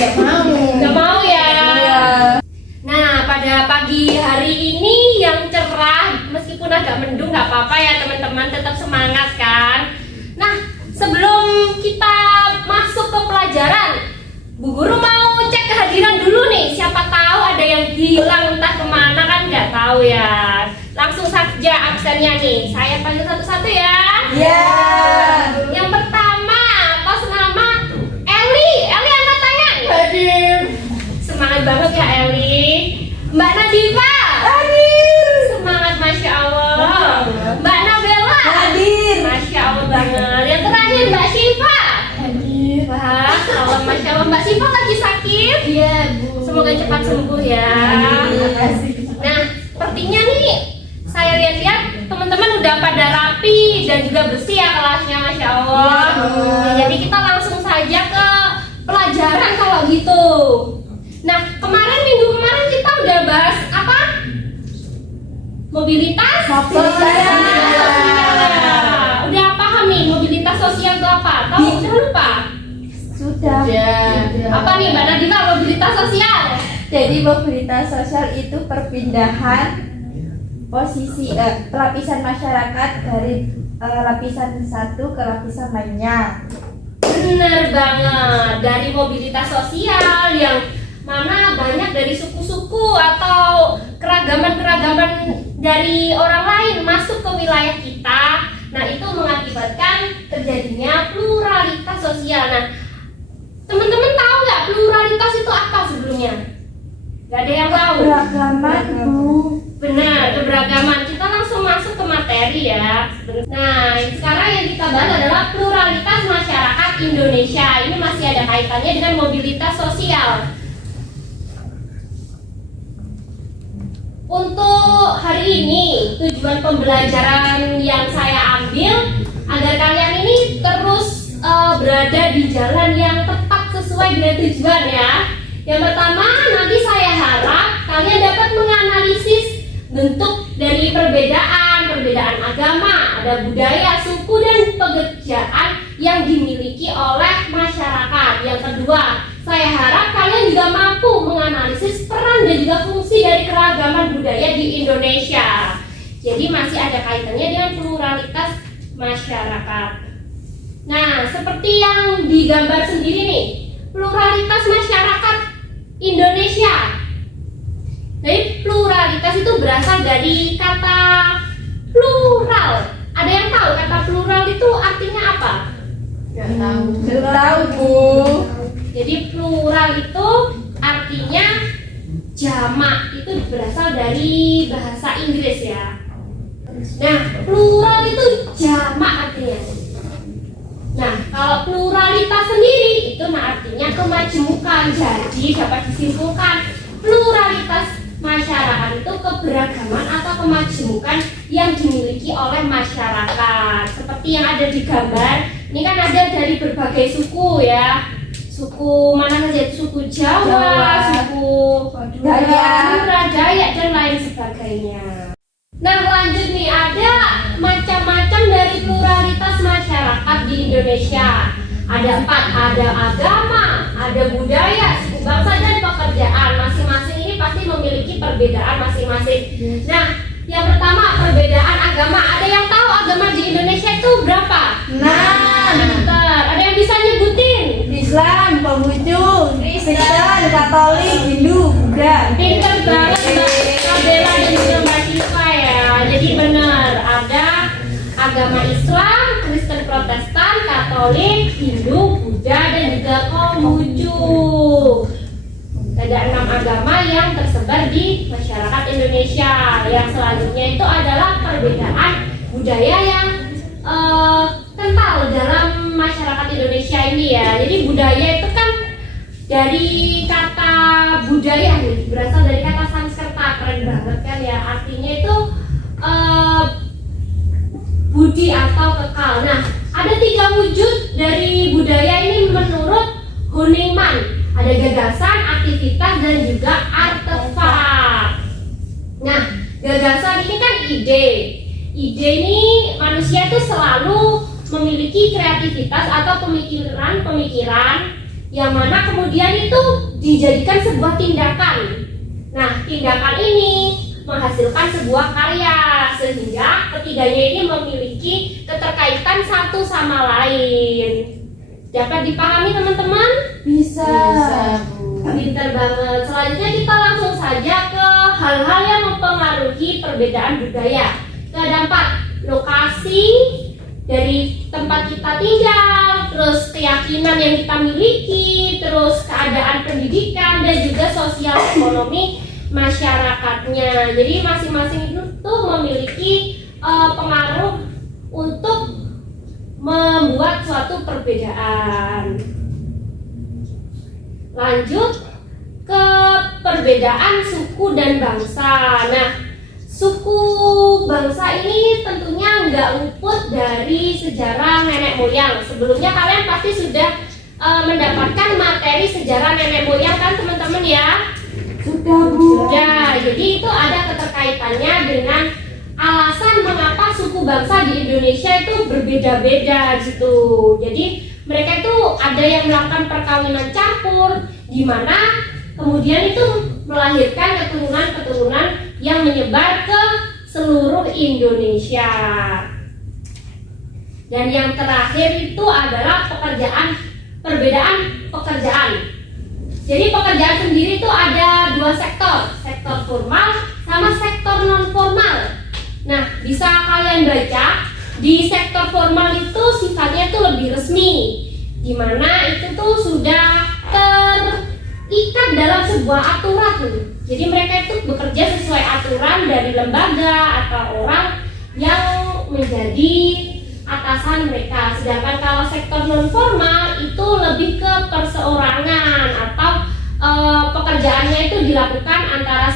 Nggak mau ya. Nah, pada pagi hari ini yang cerah, meskipun agak mendung nggak apa-apa ya teman-teman, tetap semangat kan. Nah, sebelum kita masuk ke pelajaran, Bu Guru mau cek kehadiran dulu nih. Siapa tahu ada yang hilang entah kemana kan nggak tahu ya. Langsung saja absennya nih. Saya panggil satu-satu ya. Ya. Yang pertama, atas nama Eli. Eli angkat tangan. Hadir. Semangat banget ya Eli. Mbak Nadifa. Hadir. Semangat Masya Allah. Mbak Nabela. Hadir. Masya Allah banget. Yang terakhir Mbak Syifa. Hadir. Wah, Allah Masya Allah. Mbak Syifa lagi sakit? Iya, Bu. Semoga cepat sembuh ya. Terima kasih. Nah, sepertinya nih saya lihat-lihat teman-teman udah pada rapi dan juga bersih ya kelasnya, Masya Allah. Ya. Jadi kita langsung saja ke pelajaran kalau gitu. Nah, minggu kemarin kita udah bahas apa? Mobilitas Mobilitas. Udah paham nih mobilitas sosial itu apa? Tahu? Udah lupa? Sudah. Apa nih Mbak Nadifa mobilitas sosial? Jadi mobilitas sosial itu perpindahan posisi lapisan masyarakat dari lapisan satu ke lapisan lainnya. Bener banget, dari mobilitas sosial yang mana banyak dari suku-suku atau keragaman-keragaman dari orang lain masuk ke wilayah kita. Nah, itu mengakibatkan terjadinya pluralitas sosial. Nah, teman-teman tahu nggak pluralitas itu apa sebelumnya? Gak ada yang tahu. Keberagaman, Bu. Benar, keberagaman. Kita langsung masuk ke materi ya. Nah, sekarang yang kita bahas adalah pluralitas masyarakat Indonesia. Ini masih ada kaitannya dengan mobilitas sosial. Untuk hari ini, tujuan pembelajaran yang saya ambil agar kalian ini terus berada di jalan yang tepat sesuai dengan tujuan ya. Yang pertama, nanti saya harap kalian dapat menganalisis bentuk dari perbedaan agama, ada budaya, suku, dan pekerjaan yang dimiliki oleh masyarakat. Yang kedua, saya harap kalian juga mampu menganalisis peran dan juga fungsi dari keragaman budaya di Indonesia. Jadi masih ada kaitannya dengan pluralitas masyarakat. Nah, seperti yang digambar sendiri nih, pluralitas masyarakat Indonesia. Jadi pluralitas itu berasal dari kata plural. Ada yang tahu kata plural itu artinya apa? Nggak tahu. Nggak tahu, Bu. Jadi plural itu artinya jamak, itu berasal dari bahasa Inggris ya. Nah, plural itu jamak artinya. Nah, kalau pluralitas sendiri itu artinya kemajemukan. Jadi dapat disimpulkan pluralitas masyarakat itu keberagaman atau kemajemukan yang dimiliki oleh masyarakat. Seperti yang ada di gambar, ini kan ada dari berbagai suku ya. Suku mana saja? Suku Jawa, suku Madura, Dayak, dan lain sebagainya. Nah, lanjut nih, ada macam-macam dari pluralitas masyarakat di Indonesia. Ada 4, ada agama, ada budaya, suku bangsa, dan pekerjaan. Masing-masing ini pasti memiliki perbedaan masing-masing. Nah, yang pertama perbedaan agama. Ada yang tahu agama di Indonesia itu berapa? Bentar, ada yang bisa nyebutin? Islam, Konghucu, Kristen, Katolik, Hindu, Buddha. Pinter banget Mbak Nabela dan juga Mbak Syifa ya. Jadi benar, ada agama Islam, Kristen Protestan, Katolik, Hindu, Buddha, dan juga Konghucu. Ada 6 agama yang tersebar di masyarakat Indonesia. Yang selanjutnya itu adalah perbedaan budaya yang kental dalam masyarakat Indonesia ini ya. Jadi budaya itu kan dari kata budaya nih, berasal dari kata Sanskerta. Keren banget kan ya, artinya itu budi atau kekal. Nah, ada 3 wujud dari budaya ini menurut Huningman. Ada gagasan, aktivitas, dan juga artefak. Nah, gagasan ini kan ide. Ide ini manusia itu selalu memiliki kreativitas atau pemikiran yang mana kemudian itu dijadikan sebuah tindakan. Nah, tindakan ini menghasilkan sebuah karya, sehingga ketiganya ini memiliki keterkaitan satu sama lain. Dapat dipahami teman-teman? Bisa. Pinter banget. Selanjutnya kita langsung saja ke hal-hal yang mempengaruhi perbedaan budaya. Ada 4, lokasi dari tempat kita tinggal, terus keyakinan yang kita miliki, terus keadaan pendidikan, dan juga sosial ekonomi masyarakatnya. Jadi masing-masing itu memiliki pengaruh untuk membuat suatu perbedaan. Lanjut ke perbedaan suku dan bangsa. Nah, suku bangsa ini tentunya nggak luput dari sejarah nenek moyang. Sebelumnya kalian pasti sudah mendapatkan materi sejarah nenek moyang kan teman-teman ya? Sudah, Bu. Sudah. Jadi itu ada keterkaitannya dengan alasan mengapa suku bangsa di Indonesia itu berbeda-beda gitu. Jadi mereka itu ada yang melakukan perkawinan campur, di mana kemudian itu melahirkan keturunan-keturunan yang menyebar ke seluruh Indonesia. Dan yang terakhir itu adalah perbedaan pekerjaan. Jadi pekerjaan sendiri itu ada 2 sektor formal sama sektor non formal. Nah, bisa kalian baca di sektor formal itu sifatnya itu lebih resmi, di mana itu tuh sudah terikat dalam sebuah aturan. Jadi mereka itu bekerja sesuai aturan dari lembaga atau orang yang menjadi atasan mereka. Sedangkan kalau sektor non formal itu lebih ke perseorangan atau pekerjaannya itu dilakukan antara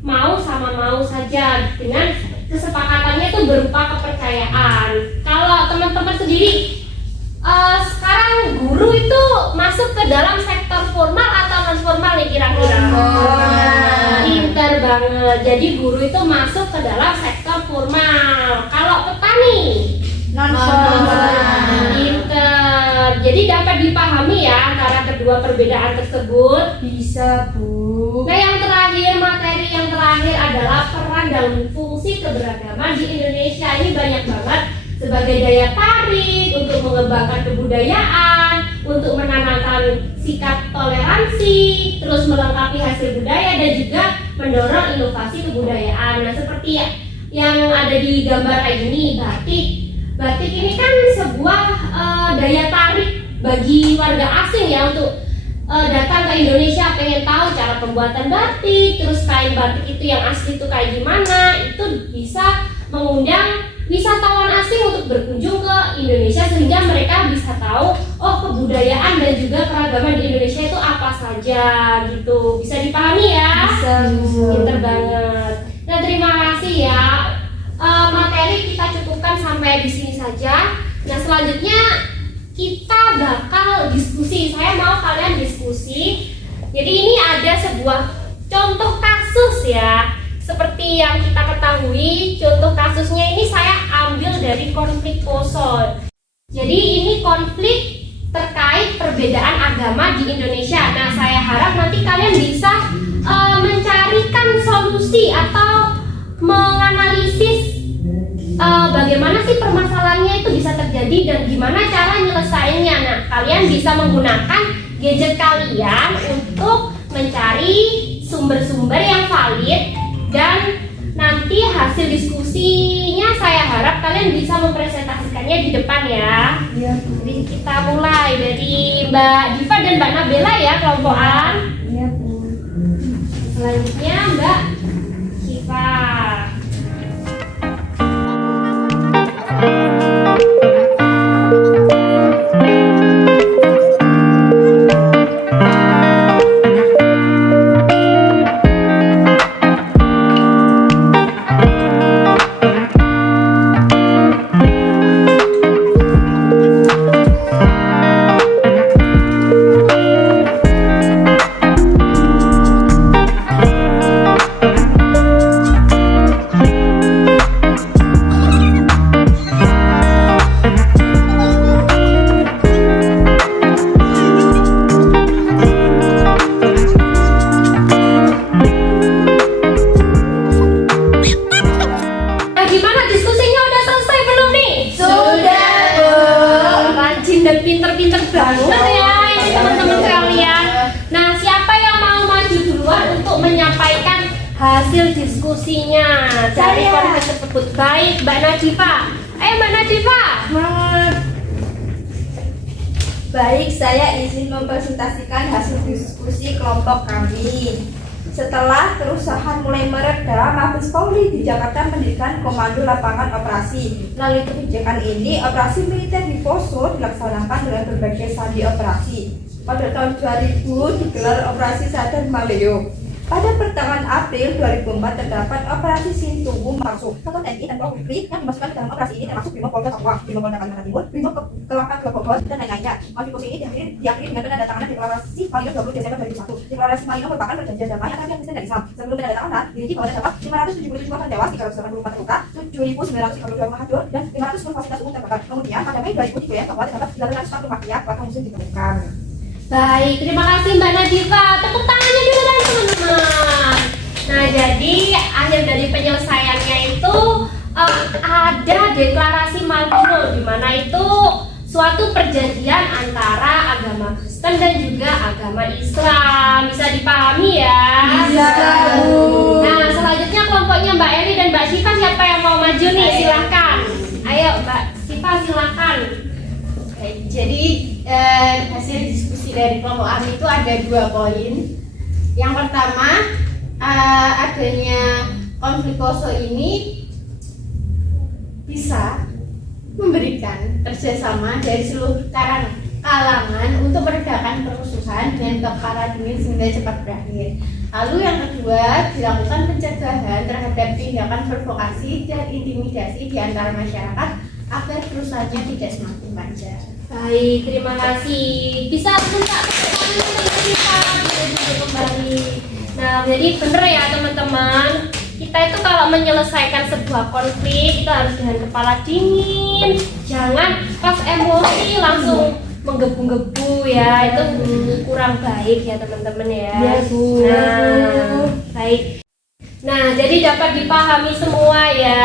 mau sama mau saja dengan kesepakatannya itu berupa kepercayaan. Kalau teman-teman sendiri sekarang guru itu masuk ke dalam sektor formal atau non formal nih kira-kira? Pinter banget. Jadi guru itu masuk ke dalam sektor formal. Kalau petani Non formal. Pinter. Jadi dapat dipahami ya antara kedua perbedaan tersebut. Bisa, Bu. Nah, yang terakhir, materi yang terakhir adalah peran dan fungsi keberagaman di Indonesia. Ini banyak banget sebagai daya tarik untuk mengembangkan kebudayaan, untuk menanamkan sikap toleransi, terus melengkapi hasil budaya dan juga mendorong inovasi kebudayaan. Nah, seperti yang ada di gambar kayak gini, batik. Batik ini kan sebuah daya tarik bagi warga asing ya untuk datang ke Indonesia, pengen tahu cara pembuatan batik, terus kain batik itu yang asli itu kayak gimana. Itu bisa mengundang wisatawan asing untuk berkunjung ke Indonesia, sehingga mereka bisa tahu oh kebudayaan dan juga keragaman di Indonesia itu apa saja gitu. Bisa dipahami ya? Bisa, Bu. Pinter banget. Nah, terima kasih ya. Materi kita cukupkan sampai di sini saja. Nah, selanjutnya kita bakal diskusi. Saya mau kalian diskusi. Jadi ini ada sebuah contoh kasus ya. Seperti yang kita ketahui, contoh kasusnya ini saya ambil dari konflik Poso. Jadi ini konflik terkait perbedaan agama di Indonesia. Nah, saya harap nanti kalian bisa mencarikan solusi atau menganalisis bagaimana sih permasalahannya itu bisa terjadi dan gimana cara nyelesainnya. Nah, kalian bisa menggunakan gadget kalian untuk mencari sumber-sumber yang valid, dan nanti hasil diskusinya saya harap kalian bisa mempresentasikannya di depan ya. Iya, Bu. Jadi kita mulai dari Mbak Diva dan Mbak Nabela ya kelompokan. Iya, Bu. Selanjutnya Mbak Siva. pinter-pinter banget ya ini teman-teman sekalian. Nah, siapa yang mau maju duluan untuk menyampaikan hasil diskusinya dari Saya. konflik tersebut? Baik, Mbak Nadifa. Ayo Mbak Nadifa. Semangat. Baik, saya izin mempresentasikan hasil diskusi kelompok kami. Setelah kerusuhan mulai mereda, Mabes Polri di Jakarta mendirikan Komando Lapangan Operasi. Melalui kebijakan ini, operasi militer di Poso dilaksanakan dengan berbagai sandi operasi. Pada tahun 2000 digelar Operasi Sadar Maleo. Pada pertengahan April 2004 terdapat Operasi Sintuwu masuk. Satuan TNI dan Polri yang dimasukkan ke dalam operasi ini termasuk Brimob Polda Papua, Brimob Polda Kalimantan Timur, Brimob Kelapa Bogor, dan lain-lainnya. Konflik ini diakhiri dengan penandatanganan Deklarasi Malino 20 Desember 2001. Deklarasi Malino merupakan perjanjian damai antara pihak Kristen dan Islam. Sebelum penandatanganan, dirinci bahwa terdapat 577 korban tewas, 384 terluka, 7.932 rumah hancur, dan 510 fasilitas umum terbakar. Kemudian pada Mei 2003 bahwa terdapat 940 makiat warga muslim ditemukan. Baik, terima kasih Mbak Nadifa. Tepuk tangannya dulu dan teman-teman. Nah, jadi akhir dari penyelesaiannya itu ada deklarasi Malino, di mana itu suatu perjanjian antara agama Kristen dan juga agama Islam. Bisa dipahami ya? Bisa, Bu. Nah, selanjutnya kelompoknya Mbak Eli dan Mbak Siva, siapa yang mau maju nih? Silahkan. Ayo Mbak Siva, silahkan. Jadi hasil diskusi dari kelompok kami itu ada 2 poin. Yang pertama, adanya konflik Poso ini bisa memberikan kerjasama dari seluruh kalangan untuk meredakan kerusuhan dan kepala dingin sehingga cepat berakhir. Lalu yang kedua, dilakukan pencegahan terhadap tindakan provokasi dan intimidasi di antara masyarakat agar kerusuhannya tidak semakin panjang. Baik, terima kasih. Bisa minta kita kembali. Nah, jadi bener ya teman-teman. Kita itu kalau menyelesaikan sebuah konflik itu harus dengan kepala dingin. Jangan pas emosi langsung menggebu-gebu ya. Itu kurang baik ya teman-teman ya. Iya, Bu. Nah, baik. Nah, jadi dapat dipahami semua ya.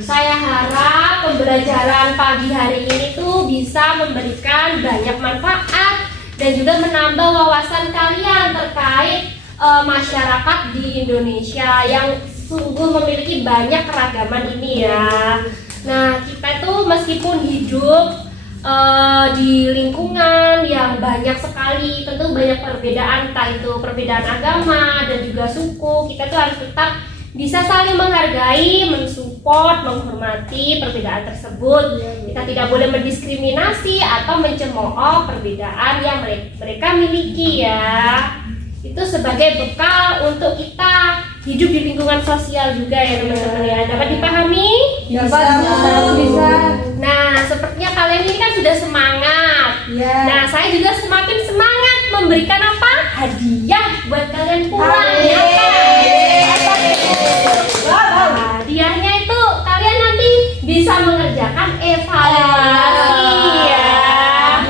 Saya harap pembelajaran pagi hari ini tuh bisa memberikan banyak manfaat dan juga menambah wawasan kalian terkait masyarakat di Indonesia yang sungguh memiliki banyak keragaman ini ya. Nah, kita tuh meskipun hidup di lingkungan yang banyak sekali, tentu banyak perbedaan, entah itu perbedaan agama dan juga suku. Kita tuh harus tetap bisa saling menghargai, mensupport, menghormati perbedaan tersebut. Kita tidak boleh mendiskriminasi atau mencemooh perbedaan yang mereka miliki ya. Itu sebagai bekal untuk kita hidup di lingkungan sosial juga ya teman-teman ya. Dapat dipahami? Bisa. Nah, sepertinya kalian ini kan sudah semangat. Ya. Nah, saya juga semakin semangat memberikan apa? Hadiah buat kalian pulang ya kan? Nah, hadiahnya itu kalian nanti bisa mengerjakan evaluasi ya.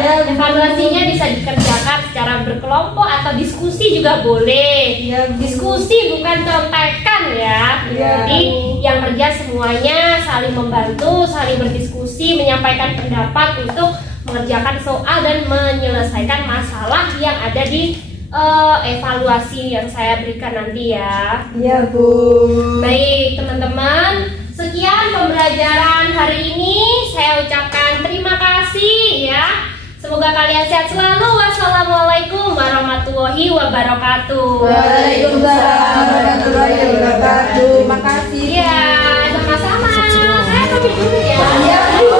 Evaluasinya bisa dikerjakan secara berkelompok atau diskusi juga boleh. Diskusi bukan contekan ya. Jadi yang kerja semuanya saling membantu, saling berdiskusi, menyampaikan pendapat untuk mengerjakan soal dan menyelesaikan masalah yang ada di evaluasi yang saya berikan nanti ya. Iya, Bu. Baik teman-teman, sekian pembelajaran hari ini. Saya ucapkan terima kasih ya. Semoga kalian sehat selalu. Wassalamualaikum warahmatullahi wabarakatuh. Waalaikumsalam warahmatullahi wabarakatuh. Terima kasih. Iya, sama-sama. Saya pamit dulu ya. Iya, Bu.